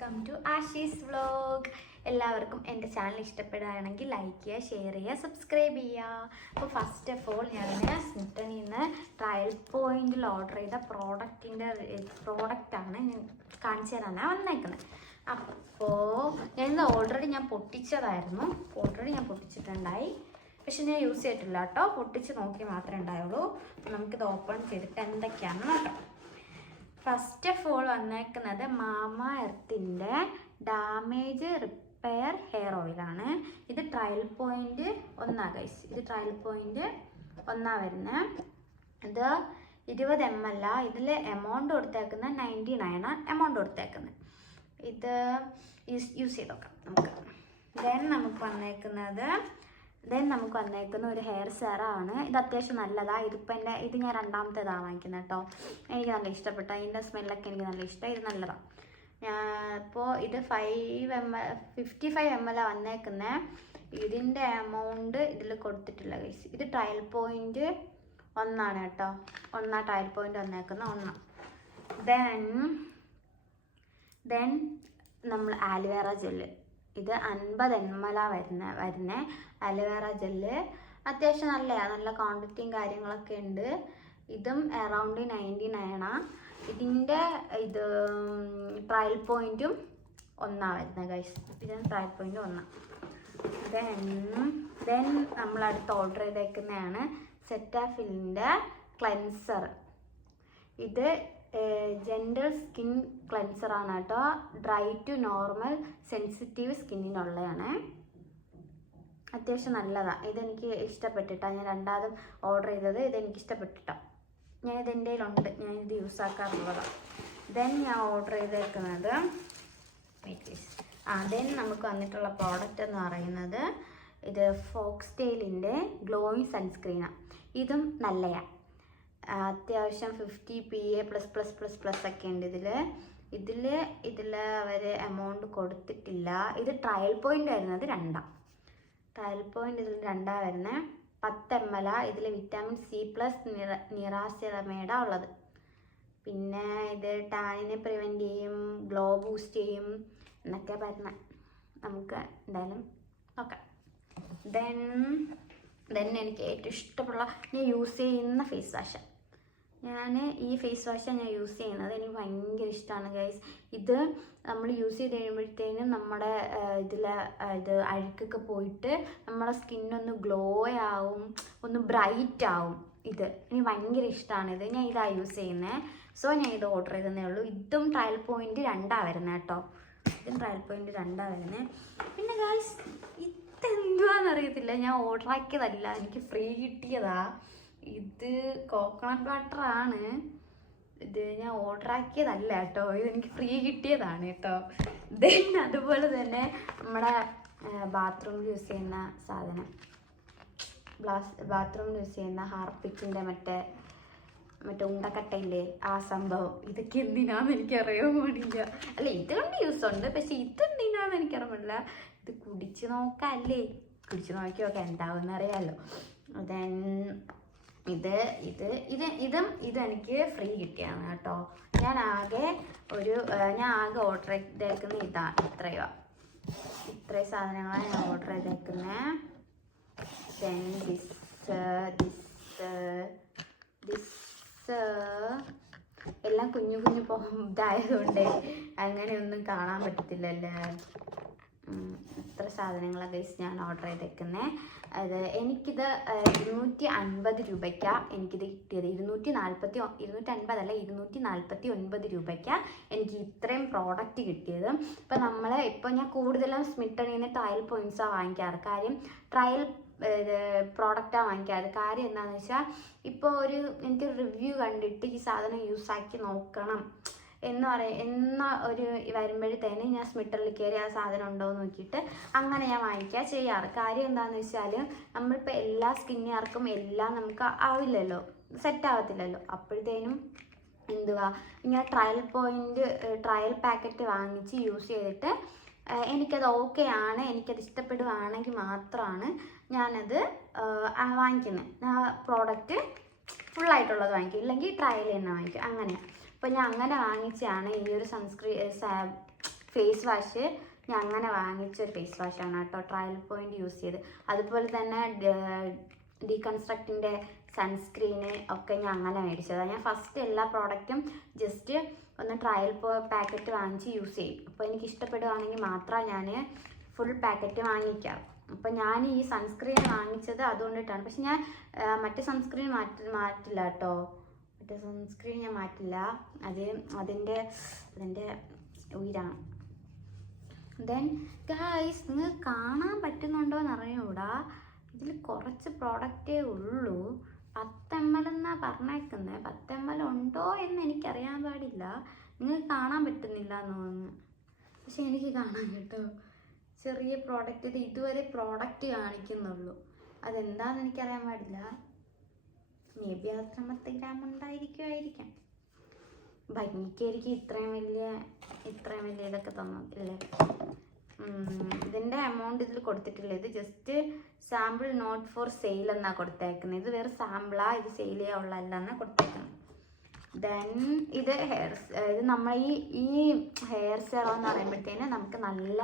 Welcome to Ashi's vlog. എല്ലാവർക്കും എൻ്റെ channel ഇഷ്ടപ്പെടുകയാണെങ്കിൽ ലൈക്ക് ചെയ്യുക, ഷെയർ ചെയ്യുക, സബ്സ്ക്രൈബ് ചെയ്യുക. അപ്പോൾ ഫസ്റ്റ് ഓഫ് ഓൾ ഞാൻ സ്മിട്ടണിൽ നിന്ന് ട്രയൽ പോയിന്റിൽ ഓർഡർ ചെയ്ത പ്രോഡക്റ്റാണ് ഞാൻ കാണിച്ചു തരാനാണ് വന്നേക്കുന്നത്. അപ്പോൾ ഞാനിത് ഓൾറെഡി ഞാൻ പൊട്ടിച്ചിട്ടുണ്ടായി, പക്ഷെ ഞാൻ യൂസ് ചെയ്തിട്ടില്ല കേട്ടോ. പൊട്ടിച്ച് നോക്കി മാത്രമേ ഉണ്ടായുള്ളൂ. നമുക്കിത് ഓപ്പൺ ചെയ്തിട്ട് എന്തൊക്കെയാണെന്ന് നോക്കാം. ഫസ്റ്റ് ഓഫ് ഓൾ വന്നേക്കുന്നത് മാമ എർത്തിൻ്റെ ഡാമേജ് റിപ്പയർ ഹെയർ ഓയിലാണ്. ഇത് ട്രയൽ പോയിന്റ് 1 ഗൈസ്. ഇത് ട്രയൽ പോയിന്റ് 1 വരുന്നത്. ഇത് 20 ml. ഇതിൽ എമൗണ്ട് കൊടുത്തേക്കുന്നത് 99 എമൗണ്ട് കൊടുത്തേക്കുന്നത്. ഇത് യൂസ് ചെയ്ത് നോക്കാം നമുക്ക്. ദെൻ നമുക്ക് വന്നേക്കുന്ന ഒരു ഹെയർ സെറാണ്. ഇത് അത്യാവശ്യം നല്ലതാണ്. ഇത് ഞാൻ രണ്ടാമത്തേതാണ് വാങ്ങിക്കുന്നത് കേട്ടോ. എനിക്ക് നല്ല ഇഷ്ടപ്പെട്ടു. അതിൻ്റെ സ്മെല്ലൊക്കെ എനിക്ക് നല്ല ഇഷ്ടം. ഇത് നല്ലതാണ്. ഇപ്പോൾ ഇത് 55 ml വന്നേക്കുന്നത്. ഇതിൻ്റെ എമൗണ്ട് ഇതിൽ കൊടുത്തിട്ടില്ല ഗൈസ്. ഇത് ട്രയൽ പോയിന്റ് 1 കേട്ടോ. 1 ട്രയൽ പോയിന്റ് വന്നേക്കുന്ന 1. ദെൻ നമ്മൾ ആലുവേറ ജെല്ല്. ഇത് 50 ml വരുന്ന അലോവേറ ജെല്ല്. അത്യാവശ്യം നല്ല ക്വാണ്ടിറ്റിയും കാര്യങ്ങളൊക്കെ ഉണ്ട്. ഇതും അറൗണ്ട് 99. ഇതിൻ്റെ ഇത് ട്രയൽ പോയിന്റും 1 വരുന്നത് ഗൈസ്. ഇതിന് ട്രയൽ പോയിന്റ് 1. ദെൻ നമ്മൾ അടുത്ത് ഓർഡർ ചെയ്തേക്കുന്നതാണ് സെറ്റാഫിലിൻ്റെ ക്ലെൻസർ. ഇത് ജെൻറൽ സ്കിൻ ക്ലെൻസർ ആണ് കേട്ടോ. ഡ്രൈ ടു നോർമൽ സെൻസിറ്റീവ് സ്കിന്നിനുള്ളതാണ്. അത്യാവശ്യം നല്ലതാണ്. ഇതെനിക്ക് ഇഷ്ടപ്പെട്ടിട്ടാണ് ഞാൻ രണ്ടാമതും ഓർഡർ ചെയ്തത്. ഇതെനിക്ക് ഇഷ്ടപ്പെട്ടിട്ടാണ്. ഞാൻ ഇതെൻ്റെ കയ്യിലുണ്ട്, ഞാനിത് യൂസ് ആക്കാറുള്ളതാണ്. ദെൻ ഞാൻ ഓർഡർ ചെയ്തേക്കുന്നത് ദെൻ നമുക്ക് വന്നിട്ടുള്ള പ്രോഡക്റ്റ് എന്ന് പറയുന്നത് ഇത് ഫോക്സ്ടെയിലിൻ്റെ ഗ്ലോയിങ് സൺസ്ക്രീനാണ്. ഇതും നല്ലതാണ്. അത്യാവശ്യം 50 PA++++ ഒക്കെ ഉണ്ട് ഇതിൽ അവർ എമൗണ്ട് കൊടുത്തിട്ടില്ല. ഇത് ട്രയൽ പോയിന്റ് വരുന്നത് 2. ട്രയൽ പോയിന്റ് ഇതിൽ 2 വരുന്നത്. 10 ml. ഇതിൽ വിറ്റാമിൻ C+ നിറാസിറമേഡ ഉള്ളത്. പിന്നെ ഇത് ടാനിനെ പ്രിവെൻറ്റ് ചെയ്യും, ഗ്ലോ ബൂസ്റ്റ് ചെയ്യും എന്നൊക്കെ പറഞ്ഞ നമുക്ക് എന്തായാലും നോക്കാം. ദെൻ എനിക്ക് ഏറ്റവും ഇഷ്ടമുള്ള ഞാൻ യൂസ് ചെയ്യുന്ന ഫേസ് വാഷ്. ഈ ഫേസ് വാഷാണ് ഞാൻ യൂസ് ചെയ്യുന്നത്. എനിക്ക് ഭയങ്കര ഇഷ്ടമാണ് ഗൈസ്. ഇത് നമ്മൾ യൂസ് ചെയ്ത് കഴിയുമ്പോഴത്തേനും നമ്മുടെ ഇത് അഴുക്കൊക്കെ പോയിട്ട് നമ്മുടെ സ്കിന്നൊന്ന് ഗ്ലോ ആവും, ഒന്ന് ബ്രൈറ്റ് ആവും. എനിക്ക് ഭയങ്കര ഇഷ്ടമാണ് ഇത്. ഞാൻ ഇതാണ് യൂസ് ചെയ്യുന്നത്. സോ ഞാൻ ഇത് ഓർഡർ ചെയ്തതേ ഉള്ളൂ. ഇതും ട്രയൽ പോയിന്റ് 2 വരുന്നത് കേട്ടോ. ഇതും ട്രയൽ പോയിന്റ് 2 വരുന്നത്. പിന്നെ ഗൈസ് ഇതെന്തുവാന്നറിയത്തില്ല, ഞാൻ ഓർഡർ ആക്കിയതല്ല, എനിക്ക് ഫ്രീ കിട്ടിയതാ. ഇത് കോക്കനട്ട് വാട്ടറാണ്. ഇത് ഞാൻ ഓർഡർ ആക്കിയതല്ല കേട്ടോ. ഇതെനിക്ക് ഫ്രീ കിട്ടിയതാണ് കേട്ടോ. ദെൻ അതുപോലെ തന്നെ നമ്മുടെ ബാത്റൂമിൽ യൂസ് ചെയ്യുന്ന സാധനം, ബാത്റൂമിൽ യൂസ് ചെയ്യുന്ന ഹാർപ്പിക്കിൻ്റെ മറ്റേ ഉണ്ടക്കട്ടയില്ലേ, ആ സംഭവം. ഇതൊക്കെ എന്തിനാന്ന് എനിക്കറിയാൻ പാടില്ല. അല്ല, ഇതുകൊണ്ട് യൂസ് ഉണ്ട്, പക്ഷെ ഇതെന്തിനാന്ന് എനിക്കറിയാൻ പാടില്ല. ഇത് കുടിച്ച് നോക്കാമല്ലേ, കുടിച്ച് നോക്കി നോക്കാം എന്താവുമെന്ന് അറിയാമല്ലോ. ദെൻ ഇതും എനിക്ക് ഫ്രീ കിട്ടിയാണ് കേട്ടോ. ഞാൻ ആകെ ഓർഡർ ചെയ്തേക്കുന്ന ഇത്രയും സാധനങ്ങളാണ് ഞാൻ ഓർഡർ ചെയ്തേക്കുന്നത്. ദെൻ എല്ലാം കുഞ്ഞു ഇതായതുകൊണ്ട് അങ്ങനെയൊന്നും കാണാൻ പറ്റത്തില്ലല്ലേ. ഇത്ര സാധനങ്ങളാണ് ഗൈസ് ഞാൻ ഓർഡർ ചെയ്തേക്കുന്നത്. എനിക്കിത് 250 രൂപയ്ക്കാണ് എനിക്കിത് കിട്ടിയത്. 250 അല്ല 249 രൂപയ്ക്കാണ് എനിക്ക് ഇത്രയും പ്രോഡക്റ്റ് കിട്ടിയത്. ഇപ്പോൾ ഞാൻ കൂടുതലും സ്മിട്ടണിൽ നിന്ന് ട്രയൽ പോയിന്റ്സാണ് വാങ്ങിക്കാറ്. കാര്യം ട്രയൽ പ്രോഡക്റ്റാണ് വാങ്ങിക്കാറ്. കാര്യം എന്താണെന്ന് വെച്ചാൽ ഇപ്പോൾ എനിക്കൊരു റിവ്യൂ കണ്ടിട്ട് ഈ സാധനം യൂസാക്കി നോക്കണം എന്ന ഒരു വരുമ്പോഴത്തേന് ഞാൻ സ്മിട്ടറിൽ കയറി ആ സാധനം ഉണ്ടോ എന്ന് നോക്കിയിട്ട് അങ്ങനെ ഞാൻ വാങ്ങിക്കുക ചെയ്യാറ്. കാര്യം എന്താണെന്ന് വെച്ചാൽ നമ്മളിപ്പോൾ എല്ലാ സ്കിന്നുകാർക്കും എല്ലാം നമുക്ക് ആവില്ലല്ലോ, സെറ്റ് ആവത്തില്ലല്ലോ. അപ്പോഴത്തേനും ഇങ്ങനെ ട്രയൽ പാക്കറ്റ് വാങ്ങിച്ച് യൂസ് ചെയ്തിട്ട് എനിക്കത് ഓക്കെ ആണ്, എനിക്കത് ഇഷ്ടപ്പെടുകയാണെങ്കിൽ മാത്രമാണ് ഞാനത് വാങ്ങിക്കുന്നത്. പ്രോഡക്റ്റ് ഫുള്ളായിട്ടുള്ളത് വാങ്ങിക്കും, ഇല്ലെങ്കിൽ ട്രയൽ തന്നെ വാങ്ങിക്കും. അങ്ങനെയാണ്. അപ്പോൾ ഞാൻ അങ്ങനെ വാങ്ങിച്ചാണ് ഈ ഒരു ഫേസ് വാഷ് ഞാൻ അങ്ങനെ വാങ്ങിച്ചൊരു ഫേസ് വാഷാണ് കേട്ടോ, ട്രയൽ പോയിന്റ് യൂസ് ചെയ്ത്. അതുപോലെ തന്നെ ഡീകൺസ്ട്രക്റ്റിൻ്റെ സൺസ്ക്രീന് ഒക്കെ ഞാൻ അങ്ങനെ മേടിച്ചതാണ്. ഞാൻ ഫസ്റ്റ് എല്ലാ പ്രോഡക്റ്റും ജസ്റ്റ് ഒന്ന് ട്രയൽ പാക്കറ്റ് വാങ്ങിച്ച് യൂസ് ചെയ്യും. അപ്പോൾ എനിക്ക് ഇഷ്ടപ്പെടുകയാണെങ്കിൽ മാത്രമേ ഞാൻ ഫുൾ പാക്കറ്റ് വാങ്ങിക്കാം. അപ്പോൾ ഞാൻ ഈ സൺസ്ക്രീൻ വാങ്ങിച്ചത് അതുകൊണ്ടിട്ടാണ്. പക്ഷെ ഞാൻ മറ്റേ സൺസ്ക്രീൻ മാറ്റില്ല കേട്ടോ, മറ്റേ സൺസ്ക്രീൻ ഞാൻ മാറ്റില്ല. അതിൻ്റെ ഉയരാണ്. ദെൻ ഗായ്സ്, നിങ്ങൾക്ക് കാണാൻ പറ്റുന്നുണ്ടോ എന്ന് അറിഞ്ഞൂടാ, ഇതിൽ കുറച്ച് പ്രോഡക്റ്റേ ഉള്ളൂ. 10 ml എന്നാണ് പറഞ്ഞേക്കുന്നത്. 10 ml ഉണ്ടോ എന്ന് എനിക്കറിയാൻ പാടില്ല. നിങ്ങൾക്ക് കാണാൻ പറ്റുന്നില്ല എന്ന് തോന്നുന്നു, പക്ഷെ എനിക്ക് കാണാൻ കേട്ടോ. ചെറിയ പ്രോഡക്റ്റ്, ഇത് ഇതുവരെ പ്രോഡക്റ്റ് കാണിക്കുന്നുള്ളൂ. അതെന്താണെന്ന് എനിക്കറിയാൻ പാടില്ല. മേ ബി അത് 10 ഗ്രാം ഉണ്ടായിരിക്കുമായിരിക്കാം. ഭംഗിക്കായിരിക്കും ഇത്രയും വലിയ ഇതൊക്കെ തന്നില്ലേ. ഇതിൻ്റെ എമൗണ്ട് ഇതിൽ കൊടുത്തിട്ടില്ല. ഇത് just sample not for sale എന്നാണ് കൊടുത്തേക്കുന്നത്. ഇത് വേറെ സാമ്പിളാണ്, ഇത് സെയിൽ ചെയ്യാനുള്ളതല്ലെന്നാണ് കൊടുത്തേക്കുന്നത്. ദെൻ ഇത് നമ്മൾ ഈ ഹെയർ സെറം എന്ന് പറയുമ്പോഴത്തേന് നമുക്ക് നല്ല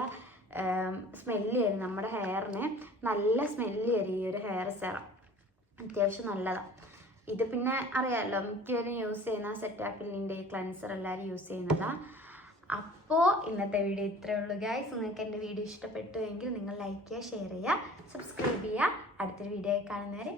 സ്മെല്ല് തരും. നമ്മുടെ ഹെയറിന് നല്ല സ്മെല്ല് തരും ഈ ഒരു ഹെയർ സെറം. അത്യാവശ്യം നല്ലതാണ്. ഇത് പിന്നെ അറിയാമല്ലോ, മിക്കവരും യൂസ് ചെയ്യുന്ന സെറ്റാഫിലിൻ്റെ ക്ലൻസർ എല്ലാവരും യൂസ് ചെയ്യുന്നതാണ്. അപ്പോൾ ഇന്നത്തെ വീഡിയോ ഇത്രയേ ഉള്ളൂ ഗൈസ്. നിങ്ങൾക്ക് എൻ്റെ വീഡിയോ ഇഷ്ടപ്പെട്ടു എങ്കിൽ നിങ്ങൾ ലൈക്ക് ചെയ്യുക, ഷെയർ ചെയ്യുക, സബ്സ്ക്രൈബ് ചെയ്യുക. അടുത്തൊരു വീഡിയോ ആയി കാണുന്നവരെ